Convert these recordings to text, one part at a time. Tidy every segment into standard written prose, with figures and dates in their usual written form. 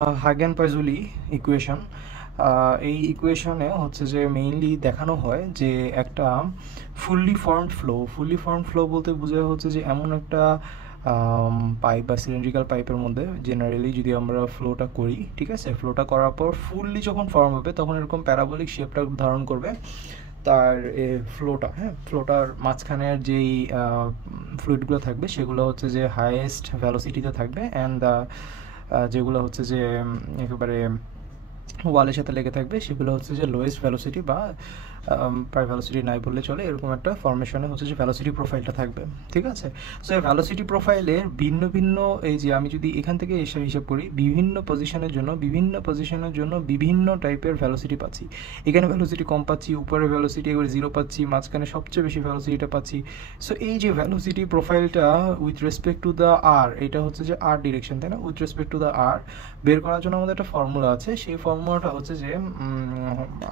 হাগেন-পাইজুলি equation. এই ইকুয়েশনে হচ্ছে যে মেইনলি দেখানো হয় যে একটা ফুললি ফর্মড ফ্লো বলতে বোঝা হচ্ছে যে এমন একটা পাইপ বা সিলিন্ড্রিক্যাল পাইপের মধ্যে জেনারেলি যদি আমরা ফ্লোটা করি, ঠিক আছে, ফ্লোটা করার পর ফুললি যখন ফর্ম হবে তখন এরকম প্যারাবোলিক শেপটা ধারণ করবে। তার ফ্লোটার মাঝখানের যেই ফ্লুইডগুলো থাকবে সেগুলো হচ্ছে যে হাইয়েস্ট ভ্যালোসিটিতে থাকবে, অ্যান্ড যেগুলো হচ্ছে যে একেবারে ওয়ালের সাথে লেগে থাকবে সেগুলো হচ্ছে যে লোয়েস্ট ভ্যালোসিটি বা প্রায় ভ্যালোসিটি নাই বললে চলে, এরকম একটা ফরমেশনে হচ্ছে যে ভ্যালোসিটি প্রোফাইলটা থাকবে, ঠিক আছে। সো এই ভ্যালোসিটি প্রোফাইলের ভিন্ন ভিন্ন, এই যে আমি যদি এখান থেকে এসে হিসাব করি, বিভিন্ন পজিশনের জন্য বিভিন্ন টাইপের ভ্যালোসিটি পাচ্ছি। এখানে ভ্যালোসিটি কম পাচ্ছি, উপরে ভ্যালোসিটি এবার 0 পাচ্ছি, মাঝখানে সবচেয়ে বেশি ভ্যালোসিটিটা পাচ্ছি। সো এই যে ভ্যালোসিটি প্রোফাইলটা উইথ রেসপেক্ট টু দ্য আর, এটা হচ্ছে যে আর ডিরেকশন, তাই না, উইথ রেসপেক্ট টু দ্য আর বের করার জন্য আমাদের একটা ফর্মুলা আছে। সেই ফর্মুলাটা হচ্ছে যে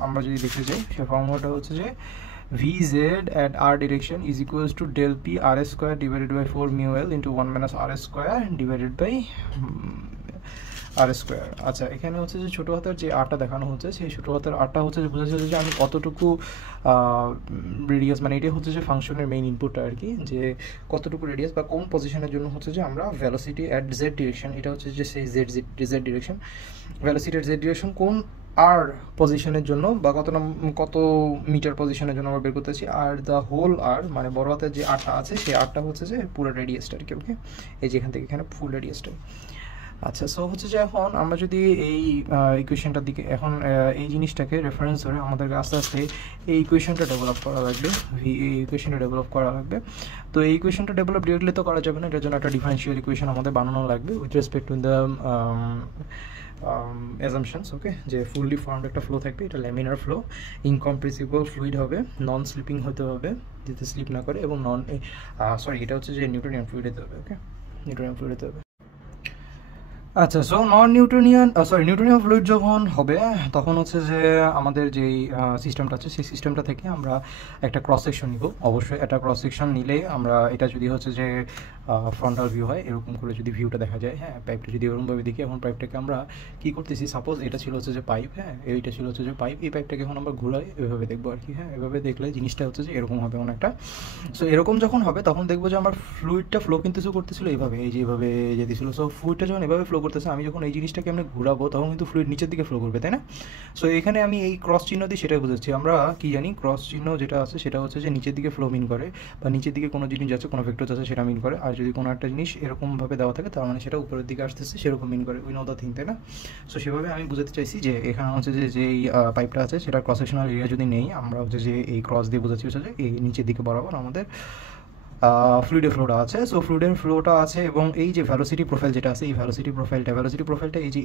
আমরা যদি দেখতে যাই, সেই ফর্মুলাটা হচ্ছে যে Vz at r direction is equals to del p rs square divided by 4 mu l into 1 minus rs square divided by r square. আচ্ছা, এখানে হচ্ছে যে ছোটো হাতের যে আরটা দেখানো হচ্ছে, সেই ছোটো হাতের আরটা হচ্ছে যে বোঝা যাচ্ছে যে আমি কতটুকু রেডিয়াস, মানে এটা হচ্ছে যে ফাংশনের মেইন ইনপুটটা আর কি, যে কতটুকু রেডিয়াস বা কোন পজিশনের জন্য হচ্ছে যে আমরা ভ্যালোসিটি অ্যাট জেড ডিরেকশন, এটা হচ্ছে যে সেই Z direction, velocity at Z direction কোন আর পজিশনের জন্য বা কত মিটার পজিশনের জন্য আমরা বের করতেছি। আর দ্য হোল আর মানে বড় হাতের যে আরটা আছে সেই আরটা হচ্ছে যে পুরো রেডিয়াসটা আর কি। ওকে, এই যে এখান থেকে এখানে ফুল রেডিয়াসটা। আচ্ছা, সো হচ্ছে যে এখন আমরা যদি এই ইকুয়েশনটার দিকে এখন এই জিনিসটাকে রেফারেন্স ধরে আমাদেরকে আস্তে আস্তে এই ইকুয়েশনটা ডেভেলপ করা লাগবে, এই ইকুয়েশনটা ডেভেলপ করা লাগবে। তো এই ইকুয়েশনটা ডেভেলপ ডিরেক্টলি তো করা যাবে না, এটার জন্য একটা ডিফারেন্সিয়াল ইকুয়েশন আমাদের বানানো লাগবে with respect to the assumptions. Okay, যে ফুললি ফর্মড একটা ফ্লো থাকবে, এটা ল্যামিনার ফ্লো, ইনকম্প্রেসিবল ফ্লুইড হবে, নন স্লিপিং হতে হবে যাতে স্লিপ না করে, এবং এটা হচ্ছে যে নিউটনিয়ান ফ্লুইড হতে হবে। ওকে, নিউটনিয়ান ফ্লুইড হতে হবে। আচ্ছা, সো নিউটনিয়ান ফ্লুইড যখন হবে তখন হচ্ছে যে আমাদের যেই সিস্টেমটা আছে সেই সিস্টেমটা থেকে আমরা একটা ক্রস সেকশন নিব। অবশ্যই একটা ক্রস সেকশন নিলে আমরা এটা যদি হচ্ছে যে ফ্রন্টাল ভিউ হয়, এরকম করে যদি ভিউটা দেখা যায়, হ্যাঁ, পাইপটা যদি এরকমভাবে দেখি, এখন পাইপটাকে আমরা কী করতেছি, সাপোজ এটা ছিল হচ্ছে যে পাইপ, হ্যাঁ, এইটা ছিল হচ্ছে যে পাইপ, এই পাইপটাকে এখন আমরা ঘুরাই এভাবে দেখবো আর কি, হ্যাঁ, এভাবে দেখলে জিনিসটা হচ্ছে যে এরকম হবে অনেকটা। সো এরকম যখন হবে তখন দেখবো যে আমার ফ্লুইডটা ফ্লো কিন্তু করতেছিল এইভাবে, এই যে এভাবে যেতেছিল। সো ফ্লুইডটা যখন এভাবে ফ্লো করতেছে, আমি যখন এই জিনিসটাকে আমরা ঘুরাবো তখন কিন্তু ফ্লুইড নিচের দিকে ফ্লো করবে, তাই না। সো এখানে আমি এই ক্রস চিহ্ন দিয়ে সেটাই বুঝাচ্ছি। আমরা কি জানি, ক্রস চিহ্ন যেটা আছে সেটা হচ্ছে যে নিচের দিকে ফ্লো মিন করে, বা নিচের দিকে কোনো জিনিস যাচ্ছে, কোনো ভেক্টর যাচ্ছে সেটা মিন করে। আর যদি কোনো একটা জিনিস এরকমভাবে দেওয়া থাকে তার মানে সেটা উপরের দিকে আসতেছে, সেরকম মিন করে, উই নো দ্য থিং, তাই না। সো সেভাবে আমি বুঝাতে চাইছি যে এখানে হচ্ছে যে যেই পাইপটা আছে সেটা ক্রস সেকশনাল এরিয়া যদি নেই, আমরা হচ্ছে যে এই ক্রস দিয়ে বোঝাচ্ছি হচ্ছে যে এই নিচের দিকে বরাবর আমাদের ফ্লুইডের ফ্লোটা আছে। সো ফ্লুইডের ফ্লোটা আছে, এবং এই যে ভ্যালোসিটি প্রোফাইল যেটা আছে, এই ভ্যালোসিটি প্রোফাইলটা এই যে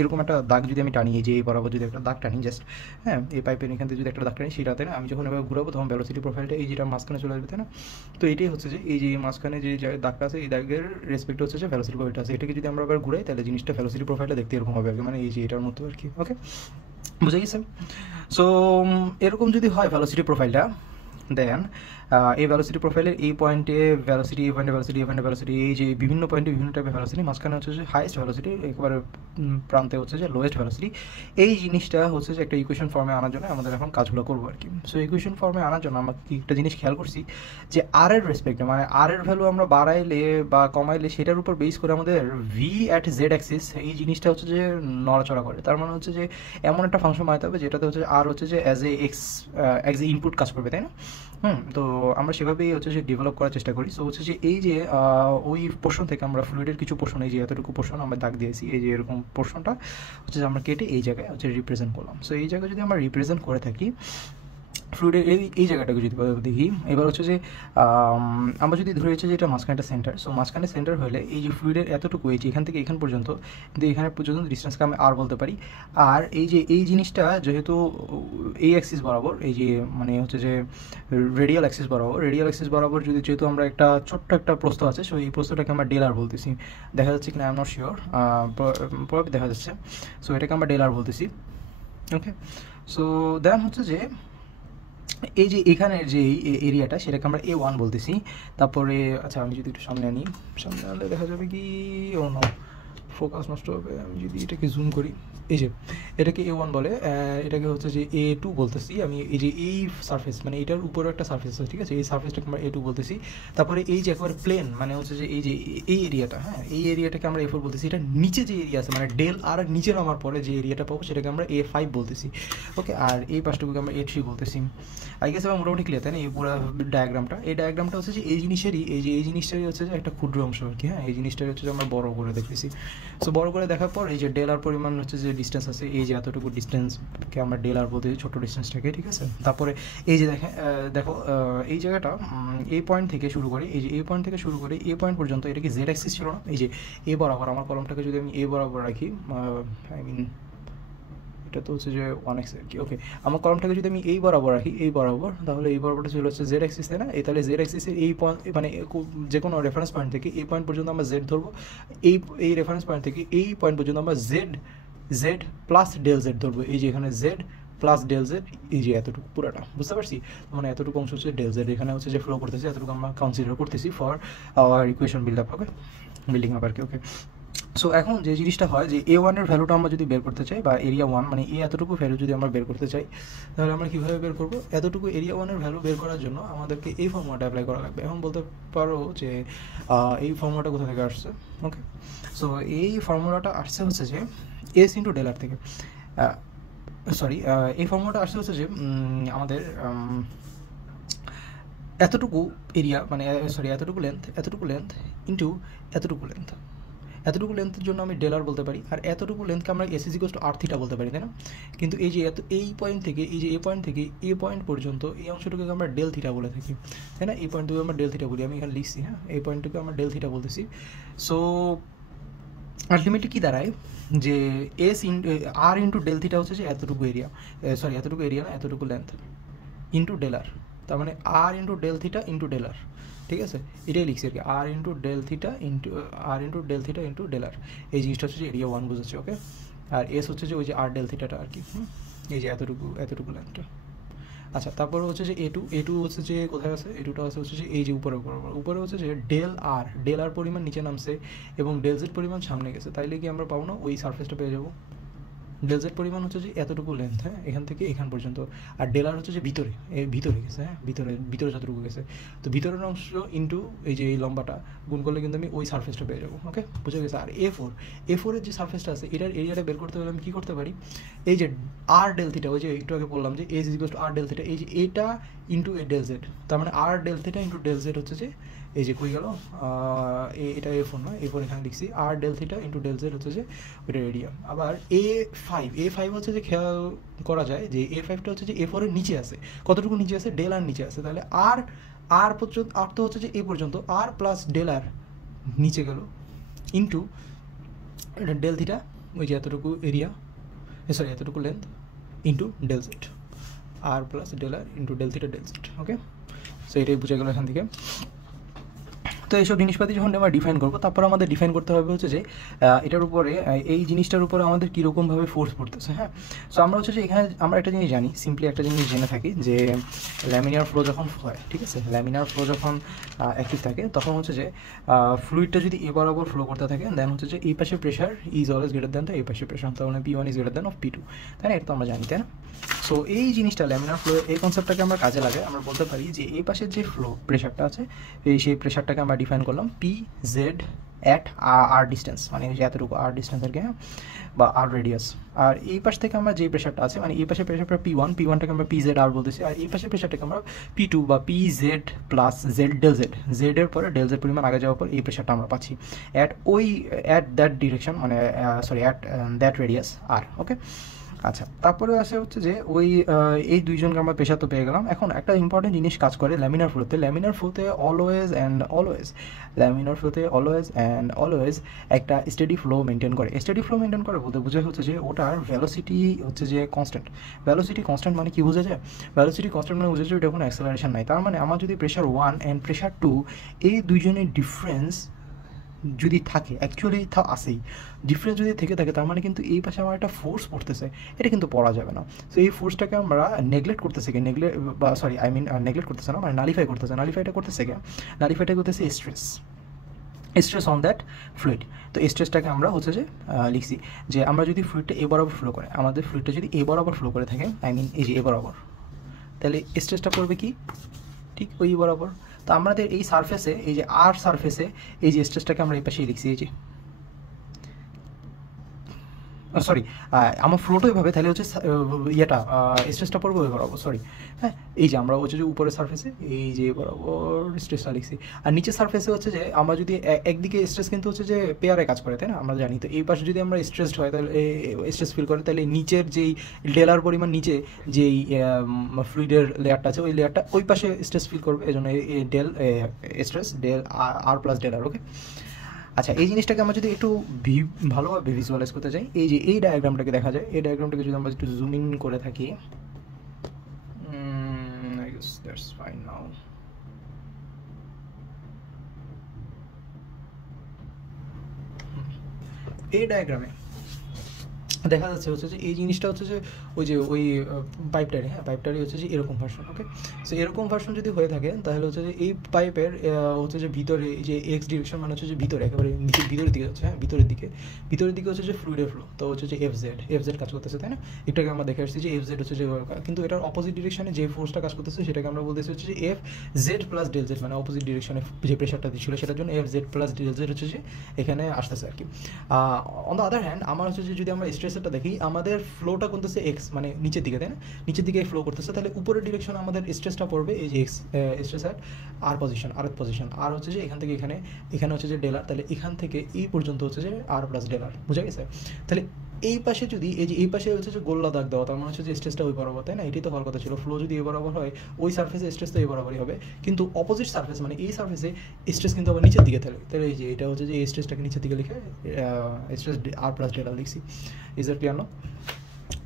এরকম একটা দাগ যদি আমি টানি, এই যে এই বরাবর যদি একটা দাগ টানি জাস্ট, হ্যাঁ, এই পাইপের এখান থেকে যদি একটা দাগ টানি, সেটাতে না আমি যখন এবার ঘুরাবো তখন ভ্যালোসিটি প্রোফাইলটা এই যেটা মাঝখানে চলে আসবে, তাই না। তো এটাই হচ্ছে যে এই যে মাঝখানে যে দাগটা আছে, এই দাগের রেসপেক্ট হচ্ছে যে ভ্যালোসিটি প্রোফাইলটা আছে, এটাকে যদি আমরা আবার ঘুরাই তাহলে জিনিসটা ভ্যালোসিটি প্রোফাইলটা দেখতে এরকম হবে, মানে এই যে এটার মতো আর কি। ওকে, বুঝে গেছে। সো এরকম যদি হয় ভ্যালোসিটি প্রোফাইলটা, দেন এই ভ্যালোসিটি প্রোফাইলের এই পয়েন্টে ভ্যালোসিটি, এই পয়েন্টে ভ্যালোসিটি, এই যে বিভিন্ন পয়েন্টে বিভিন্ন টাইপের ভ্যালোসিটি, মাঝখানে হচ্ছে যে হাইয়েস্ট ভ্যালোসিটি, একেবারে প্রান্তে হচ্ছে যে লোয়েস্ট ভ্যালোসিটি। এই জিনিসটা হচ্ছে যে একটা ইকুয়েশন ফর্মে আনার জন্য আমাদের এখন কাজগুলো করবো আর কি। সো ইকুয়েশন ফর্মে আনার জন্য আমরা কি একটা জিনিস খেয়াল করছি, যে আর এর রেসপেক্টে, মানে আর এর ভ্যালু আমরা বাড়াইলে বা কমাইলে সেটার উপর বেস করে আমাদের ভি অ্যাট জেড অ্যাক্সিস এই জিনিসটা হচ্ছে যে নড়াচড়া করে। তার মানে হচ্ছে যে এমন একটা ফাংশন বানাতে হবে যেটাতে হচ্ছে আর হচ্ছে যে অ্যাজ এ ইনপুট কাজ করবে, তাই না। তো আমরা সেভাবেই হচ্ছে যে ডেভেলপ করার চেষ্টা করি। সো হচ্ছে যে এই যে ওই পোর্শন থেকে আমরা ফ্লুইডের কিছু পোর্শন, এই যে এতটুকু পোর্শন আমরা দাগ দিয়েছি, এই যে এরকম পোর্শনটা হচ্ছে যে আমরা কেটে এই জায়গায় হচ্ছে রিপ্রেজেন্ট করলাম। সো এই জায়গায় যদি আমরা রিপ্রেজেন্ট করে থাকি ফ্লুইডের এই জায়গাটাকে যদি দেখি, এবার হচ্ছে যে আমরা যদি ধরে হচ্ছে যে এটা মাঝখানটা সেন্টার। সো মাঝখানে সেন্টার হলে এই যে ফ্লুইডের এতটুকু, এই যে এখান থেকে এখান পর্যন্ত, কিন্তু এখানে পর্যন্ত ডিস্টেন্সকে আমি আর বলতে পারি। আর এই যে এই জিনিসটা যেহেতু এই অ্যাক্সিস বরাবর, এই যে মানে হচ্ছে যে রেডিয়াল অ্যাক্সিস বরাবর যদি যেহেতু আমরা একটা ছোট্ট একটা প্রস্থ আছে, সো এই প্রস্থটাকে আমরা ডেলার বলতেছি। দেখা যাচ্ছে কিনা I am not sure, probably দেখা যাচ্ছে। সো এটাকে আমরা ডেলার বলতেছি। ওকে, সো দেন হচ্ছে যে এই যে এখানের যে এরিয়াটা সেটাকে আমরা A1 বলতেছি। তারপরে আচ্ছা, আমি যদি একটু সামনে আনি, সামনে আনলে দেখা যাবে কি, ও নো, ফোকাস নষ্ট হবে। আমি যদি এটাকে জুম করি, এই যে এটাকে A1 বলে, এটাকে হচ্ছে যে A2 বলতেছি আমি। এই যে এই সারফেস মানে এটার উপরে একটা সারফেস আছে, ঠিক আছে, এই সারফেসটাকে আমরা A2 বলতেছি। তারপরে এই যে একেবারে প্লেন মানে হচ্ছে যে এই যে এই এরিয়াটা, হ্যাঁ, এই এরিয়াটাকে আমরা A4 বলতেছি। এটা নিচে যে এরিয়া আছে মানে ডেল আর নিচে নামার পরে যে এরিয়াটা পাবো সেটাকে আমরা A5 বলতেছি, ওকে। আর এই পাশটুকুকে আমরা A3 বলতেছি। আই গেস এবার মোটামুটি ক্লিয়ার, তাই না? এই পুরো ডায়াগ্রামটা, এই ডায়াগ্রামটা হচ্ছে যে এই জিনিসেরই, এই জিনিসটারই হচ্ছে যে একটা ক্ষুদ্র অংশ আর কি, হ্যাঁ। এই জিনিসটাই হচ্ছে যে আমরা বড় করে দেখতেছি। সো বড় করে দেখার পর এই যে ডেলার পরিমাণ হচ্ছে যে ডিস্টেন্স আছে, এই যে এতটুকু ডিস্টেন্সকে আমরা ডেলার বলতেছি, ছোটো ডিস্টেন্সটাকে, ঠিক আছে। তারপরে এই যে দেখো এই জায়গাটা এই পয়েন্ট থেকে শুরু করে, এই যে এই পয়েন্ট থেকে শুরু করে এই পয়েন্ট পর্যন্ত এটা কি জেড অ্যাক্সিস ছিল না? এই যে এ বরাবর আমার কলমটাকে যদি আমি এ বরাবর রাখি, আই মিন এটা তো হচ্ছে যে 1x আর কি, ওকে। আমার কলমটাকে যদি আমি এই বরাবর রাখি, এই বরাবর, তাহলে এই বরাবরটা চলে হচ্ছে জেড অ্যাক্সিস, তাই না? তাহলে জেড অ্যাক্সিসের এই পয়েন্ট মানে যে কোনো রেফারেন্স পয়েন্ট থেকে এই পয়েন্ট পর্যন্ত আমরা জেড ধরবো, এই রেফারেন্স পয়েন্ট থেকে এই পয়েন্ট পর্যন্ত আমরা জেড প্লাস ডেল জেড ধরবো। এই যে এখানে জেড প্লাস ডেল জেড, এই যে এতটুকু পুরোটা, বুঝতে পারছি? মানে এতটুকু অংশ হচ্ছে ডেল জেড, এখানে হচ্ছে যে ফ্লো করতেছে, এতটুকু আমরা কনসিডার করতেছি for our equation build up, okay, building up আর কি, ওকে। সো এখন যে জিনিসটা হয় যে A1 এর ভ্যালুটা আমরা যদি বের করতে চাই, বা এরিয়া 1 মানে এতটুকু ভ্যালু যদি আমরা বের করতে চাই, তাহলে আমরা কীভাবে বের করবো? এতটুকু এরিয়া 1 এর ভ্যালু বের করার জন্য আমাদেরকে এই ফর্মুলাটা অ্যাপ্লাই করা লাগবে। এখন বলতে পারো যে এই ফর্মুলাটা কোথা থেকে আসছে, ওকে। সো এই ফর্মুলাটা আসছে হচ্ছে যে এস ইন্টু ডেলার থেকে, সরি, এই ফর্মুলাটা আসছে হচ্ছে যে আমাদের এতটুকু এরিয়া মানে সরি এতটুকু লেন্থ ইন্টু এতটুকু লেন্থের জন্য আমি ডেলার বলতে পারি, আর এতটুকু লেন্থকে আমরা s is equals to r theta বলতে পারি, তাই না? কিন্তু এই যে এই পয়েন্ট থেকে এই যে এ পয়েন্ট পর্যন্ত এই অংশটুকুকে আমরা ডেল থিটা বলে থাকি, তাই না? এই পয়েন্টটুকু আমরা ডেল থিটা বলি, আমি এখানে লিখছি, হ্যাঁ, এই পয়েন্টটুকু আমরা ডেল থিটা বলতেছি। সো আলটিমেটলি কী দাঁড়ায় যে আর ইন্টু ডেল থিটা হচ্ছে যে এতটুকু এরিয়া না, এতটুকু লেন্থ ইন্টু ডেলার, তার মানে আর ইন্টু ডেল থিটা ইন্টু ডেলার, ঠিক আছে? এটাই লিখছি আর কি, আর ইন্টু ডেল থিটা ইন্টু ডেলার। এই জিনিসটা হচ্ছে যে এরিয়া 1 বুঝেছে, ওকে। আর এস হচ্ছে যে ওই যে আর ডেল থিটাটা আর কি, এই যে এতটুকু লেন্থটা। আচ্ছা, তারপরে হচ্ছে যে এ টু হচ্ছে যে কোথায় আছে? এ টুটা হচ্ছে যে এই যে উপরে হচ্ছে যে ডেল আর পরিমাণ নিচে নামছে এবং ডেল জেড পরিমাণ সামনে গেছে, তাইলে কি আমরা পাবো না ওই সারফেসটা পেয়ে যাবো? ডেল জেড পরিমাণ হচ্ছে যে এতটুকু লেন্থ, হ্যাঁ, এখান থেকে এখান পর্যন্ত। আর ডেলার হচ্ছে যে ভিতরে গেছে, হ্যাঁ, ভিতরে যতটুকু গেছে, তো ভিতরের অংশ ইন্টু এই যে এই লম্বাটা গুণ করলে কিন্তু আমি ওই সারফেসটা পেয়ে যাবো, ওকে, বুঝে গেছে? আর A4 এর যে সারফেসটা আছে এটার এরিয়াটা বের করতে হলে আমি কী করতে পারি? এই যে আর ডেল থিটা, ওই যে একটু আগে বললাম যে S equals to R del theta, এই যে এটা ইন্টু এ ডেল জেড, তার মানে R del theta into del Z হচ্ছে যে এই যে কই গেল, এটা A4 নয়, A4 এখানে লিখছি, R del theta into del Z হচ্ছে যে ওইটার এরিয়া। আবার A5 হচ্ছে যে খেয়াল করা যায় যে A5টা হচ্ছে যে A4 এর নিচে আছে, কতটুকু নিচে আছে? ডেল আর নিচে আছে, তাহলে আর পর্যন্ত, আর তো হচ্ছে যে এ পর্যন্ত, আর প্লাস ডেল আর নিচে গেল ইন্টু এটা ডেল থিটা, ওই যে এতটুকু এরিয়া, সরি এতটুকু লেন্থ ইন্টু ডেল জেড, আর plus del R into del theta del Z, okay. So এটাই বুঝে গেল এখান থেকে। তো এইসব জিনিসপাতি যখন আমরা ডিফাইন করবো, তারপর আমাদের ডিফাইন করতে হবে হচ্ছে যে এটার উপরে, এই জিনিসটার উপরে আমাদের কীরকমভাবে ফোর্স পড়তেছে, হ্যাঁ। সো আমরা হচ্ছে যে এখানে আমরা একটা জিনিস জানি, সিম্পলি একটা জিনিস জেনে থাকি যে ল্যামিনার ফ্লো যখন হয়, ঠিক আছে, ল্যামিনার ফ্লো যখন অ্যাক্টিভ থাকে তখন হচ্ছে যে ফ্লুইডটা যদি এ বরাবর ফ্লো করতে থাকে, দেন হচ্ছে যে এই পাশে pressure is always greater than the এই পাশে প্রেশার, তার মানে P1 is greater than of P2, তাই না? এটা তো আমরা জানি, তাই না? সো এই জিনিসটা ল্যামিনার ফ্লো, এই কনসেপ্টটাকে আমরা কাজে লাগাই, আমরা বলতে পারি যে এই পাশের যে ফ্লো প্রেশারটা আছে, সেই প্রেশারটাকে আমরা ডিফাইন করলাম PZ অ্যাট আর ডিস্টেন্স, মানে যে এতটুকু আর ডিস্টেন্স আর কি, হ্যাঁ, বা আর রেডিয়াস। আর এই পাশ থেকে আমরা যে প্রেশারটা আছে, মানে এই পাশে প্রেশারটা P1টাকে আমরা PZ আর বলতেছি, আর এই পাশে প্রেশারটাকে আমরা P2 বা PZ plus z del z এর পরে ডেল জেড পরিমাণ আগে যাওয়ার পর এই প্রেশারটা আমরা পাচ্ছি অ্যাট দ্যাট ডিরেকশন, মানে সরি অ্যাট দ্যাট রেডিয়াস আর, ওকে। আচ্ছা, তারপরে আসে হচ্ছে যে ওই এই দুইজনকে আমরা প্রেশার তো পেয়ে গেলাম। এখন একটা ইম্পর্টেন্ট জিনিস কাজ করে ল্যামিনার ফ্লোতে অলওয়েজ অলওয়েজ একটা স্টেডি ফ্লো মেনটেন করে। বলতে বোঝা হচ্ছে যে ওটার ভ্যালোসিটি হচ্ছে যে কনস্ট্যান্ট। মানে কি বোঝা যায়? ভ্যালোসিটি কনস্ট্যান্ট মানে বোঝা যায় ওটা কোনো অ্যাক্সেলারেশন নাই। তার মানে আমার যদি প্রেশার 1 অ্যান্ড প্রেশার 2 এই দুইজনের ডিফারেন্স যদি থাকে, অ্যাকচুয়ালি আসেই ডিফারেন্স যদি থেকে থাকে, তার মানে কিন্তু এই পাশে আমার একটা ফোর্স পড়তেছে, এটা কিন্তু পড়া যাবে না। সো এই ফোর্সটাকে আমরা নেগলেক্ট করতেছে নালিফাইটা করতেছে, নালিফাইটা করতেছে stress. Stress on that fluid. তো স্ট্রেসটাকে আমরা হচ্ছে যে লিখছি যে আমরা যদি ফ্লুইডটা এ বরাবর ফ্লো করে, আমাদের ফ্লুইডটা যদি এ বরাবর ফ্লো করে থাকে, আই মিন এই যে এ বরাবর, তাহলে স্ট্রেসটা পড়বে কি ঠিক ওই বরাবর। তো আমাদের এই সারফেসে, এই যে আর সারফেসে এই যে স্ট্রেসটাকে আমরা এই পাশেই লিখছি, এই যে সরি আমার ফ্লোটো এভাবে, তাহলে হচ্ছে ইয়েটা স্ট্রেসটা পড়বে ওই বরাবর, সরি হ্যাঁ। এই যে আমরা হচ্ছে যে উপরের সারফেসে এই যে বরাবর স্ট্রেসটা লিখছি, আর নিচের সারফেসে হচ্ছে যে আমরা যদি একদিকে স্ট্রেস কিন্তু হচ্ছে যে পেয়ারে কাজ করে, তাই না, আমরা জানি। তো এই পাশে যদি আমরা স্ট্রেসড হয়, তাহলে স্ট্রেস ফিল করে, তাহলে নিচের যেই ডেলার পরিমাণ, নিচে যেই ফ্লুইডের লেয়ারটা আছে ওই লেয়ারটা ওই পাশে স্ট্রেস ফিল করবে, এই জন্য ডেল স্ট্রেস ডেল আর প্লাস ডেলার। ওকে, আচ্ছা এই জিনিসটাকে আমরা যদি একটু ভালোভাবে ভিজুয়ালাইজ করতে চাই, এই যে এই ডায়াগ্রামটাকে দেখা যায়, এই ডায়াগ্রামটাকে যদি আমরা একটু জুম ইন করে থাকি, I guess that's fine now. এই ডায়াগ্রামে দেখা যাচ্ছে হচ্ছে যে এই জিনিসটা হচ্ছে যে ওই পাইপটারি, হ্যাঁ পাইপটারি হচ্ছে যে এরকম ভার্সন। ওকে, সো এরকম ভার্সন যদি হয়ে থাকে তাহলে হচ্ছে যে এই পাইপের হচ্ছে যে ভিতরে যে এক্স ডিরেকশন মানে হচ্ছে যে ভিতরে একেবারে ভিতরের দিকে হচ্ছে, হ্যাঁ ভিতরের দিকে হচ্ছে যে ফ্লুইডের ফ্লো, তো হচ্ছে যে এফ জেড কাজ করতেছে, তাই না। একটাকে আমরা দেখে আসছি যে এফ জেড হচ্ছে যে, কিন্তু এটার অপোজিট ডিরেকশনে যে ফোর্সটা কাজ করতেছে সেটাকে আমরা বলতেছি হচ্ছে যে f z plus del z, মানে অপোজিট ডিরেকশনে যে প্রেশারটা দিচ্ছিল সেটার জন্য f z plus del Z হচ্ছে যে এখানে আসতেছে আর কি। অন দ্য আদার হ্যান্ড আমার হচ্ছে যে যদি আমরা স্ট্রেসটা দেখি, আমাদের ফ্লোটা করতেছে এক্স মানে নিচের দিকে, তাই না, নিচের দিকে ফ্লো করতেছে, তাহলে উপরের ডিরেকশন আমাদের স্ট্রেসটা পড়বে এই যে X stress at R position, আর হচ্ছে যে এখান থেকে এখানে হচ্ছে যে ডেলার, তাহলে এখান থেকে এই পর্যন্ত হচ্ছে যে আর প্লাস ডেলার, বুঝা গেছে। তাহলে এই পাশে যদি এই পাশে হচ্ছে যে গোল্লা দাগ দেওয়া, তার মানে হচ্ছে যে স্ট্রেসটা ওই বরাবর, তাই না, এটাই তো হওয়ার কথা ছিল। ফ্লো যদি এই বরাবর হয়, ওই সার্ফেসে স্ট্রেস তো এই বরাবরই হবে, কিন্তু অপোজিট সার্ফেস মানে এই সার্ফেসে স্ট্রেস কিন্তু আবার নিচের দিকে, তাহলে এই যে এটা হচ্ছে যে এই স্ট্রেসটাকে নিচের দিকে লিখে স্ট্রেস আর প্লাস ডেলার লিখছি। Is that clear?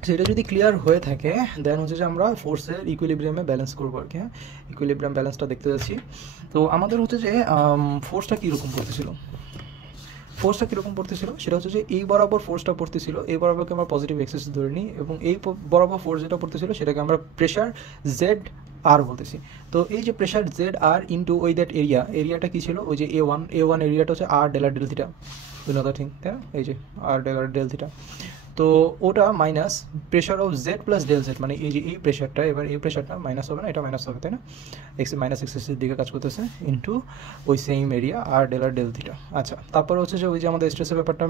সেটা যদি ক্লিয়ার হয়ে থাকে দেন হচ্ছে যে আমরা ফোর্সের ইকুইলিব্রিয়ামে ব্যালেন্স করবো আর কি, হ্যাঁ ইকুইলিব্রিয়াম ব্যালেন্সটা দেখতে যাচ্ছি। তো আমাদের হচ্ছে যে ফোর্সটা কীরকম পড়তেছিল সেটা হচ্ছে যে এই বরাবর ফোর্সটা পড়তেছিল, এই বরাবরকে আমরা পজিটিভ এক্সেস ধরে নিই, এবং এই বরাবর ফোর্স যেটা পড়তেছিল সেটাকে আমরা প্রেশার জেড আর বলতেছি। তো এই যে প্রেশার জেড আর ইন্টু ওই দ্যাট এরিয়াটা কী ছিল, ওই যে এ ওয়ান এরিয়াটা হচ্ছে আর ডেলার ডেল থিটা, উইল থিং, তাই না, এই যে আর ডেলার ডেল থিটা। তো ওটা minus pressure of z plus del z, মানে এই যে এই প্রেশারটা, এবার এই প্রেশারটা মাইনাস হবে না, এটা মাইনাস হবে, তাই না, মাইনাস এক্সেসের দিকে কাজ করতেছে, ইন্টু ওই সেম এরিয়া আর ডেলার ডেল থিটা। আচ্ছা তারপরে হচ্ছে যে ওই যে আমাদের স্ট্রেসের ব্যাপারটা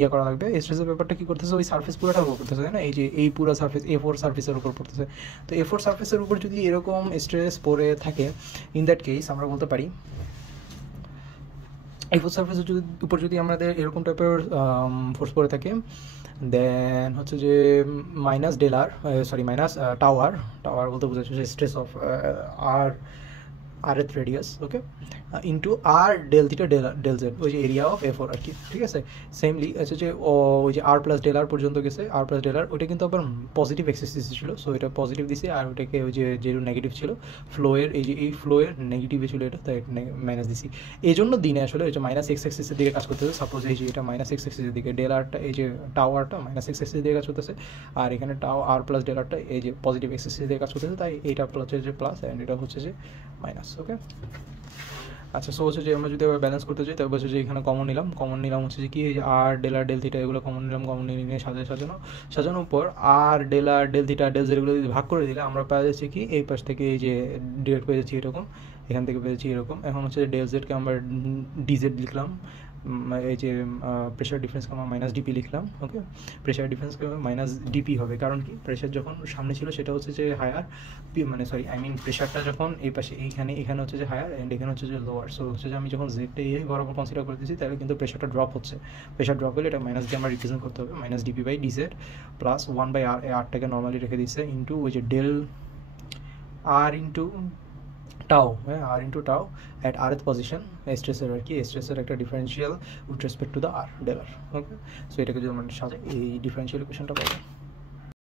ইয়ে করা লাগবে, স্ট্রেসের ব্যাপারটা কী করতেছে, ওই সার্ফেস পুরোটার উপর করতেছে, তাই না, এই যে এই পুরো সার্ফেস A4 সার্ফেসের উপর পড়তেছে। তো A4 সার্ফেসের উপর যদি এরকম স্ট্রেস পড়ে থাকে, ইন দ্যাট কেস আমরা বলতে পারি A4 সার্ফেসের উপর যদি আমাদের এরকম টাইপের ফোর্স পড়ে থাকে, দেন হচ্ছে যে মাইনাস টাওয়ার বলতে বোঝাচ্ছে যে স্ট্রেস অফ আর এর রেডিয়াস, ওকে, ইন্টু আর ডেল থিটা ডেল জেড, ওই যে এরিয়া অফ A4 আর কি, ঠিক আছে। সেমলি হচ্ছে যে ওই যে আর প্লাস ডেলার পর্যন্ত গেছে, আর প্লাস ডেলার ওইটা কিন্তু আবার পজিটিভ এক্সেস ছিল, সো এটা পজিটিভ দিছে, আর ওইটাকে ওই যে যেহেতু নেগেটিভ ছিল ফ্লোয়ের, এই যে এই ফ্লোয়ের নেগেটিভে ছিল এটা, তাই মাইনাস দিছি। এই জন্য দিনে আসলে ওই যে মাইনাস এক্স এক্সেসের দিকে কাজ করতেছে, সাপোজ এই যে এটা মাইনাস এক্স এক্সেসের দিকে, ডেলারটা এই যে টাওয়ারটা মাইনাস এক্স এক্সেসের দিকে কাজ করতেছে, আর এখানে আর প্লাস ডেলারটা এই যে পজিটিভ এক্সেসের দিকে কাজ করতেছে, তাই এইটা হচ্ছে যে প্লাস অ্যান্ড এটা হচ্ছে যে মাইনাস। ওকে, আচ্ছা সো হচ্ছে যে আমরা যদি আবার ব্যালেন্স করতে চাই তবে হচ্ছে যে এখানে কমন নিলাম হচ্ছে যে কি এই যে আর ডেলার ডেল থিটা এগুলো কমন নিয়ে সাজানোর পর আর ডেলার ডেল থিটা ডেল জেড এগুলো যদি ভাগ করে দিলে আমরা পেয়ে যাচ্ছি কি এই পাশ থেকে এই যে ডিরেক্ট পেয়ে যাচ্ছি এরকম, এখান থেকে পেয়েছি এরকম। এখন হচ্ছে ডেল জেডকে আমরা ডিজেড লিখলাম, এই যে প্রেশার ডিফারেন্সকে আমরা মাইনাস ডিপি লিখলাম। ওকে, প্রেশার ডিফারেন্সকে মাইনাস ডিপি হবে, কারণ কি প্রেশার যখন সামনে ছিল সেটা হচ্ছে যে হায়ার, মানে সরি আই মিন প্রেশারটা যখন এই পাশে এখানে হচ্ছে যে হায়ার অ্যান্ড এখানে হচ্ছে যে লোয়ার, সো হচ্ছে যে আমি যখন জেডটা এই বরাবর কনসিডার করতেছি তাহলে কিন্তু প্রেশারটা ড্রপ হচ্ছে, প্রেশার ড্রপ হলে এটা মাইনাস দিয়ে আমরা রিপ্রেজেন্ট করতে হবে, minus DP by DZ plus 1/r, আরটাকে নর্মালি রেখে দিচ্ছে, ইন্টু ওই যে ডেল আর ইন্টু টাও, হ্যাঁ R into tau at R position, স্ট্রেসের আর কি, স্ট্রেসের একটা differential with respect to the R del R. Okay, so এটাকে যদি আমরা সাজাই এই ডিফারেন্সিয়াল ইকুয়েশনটা পাবো।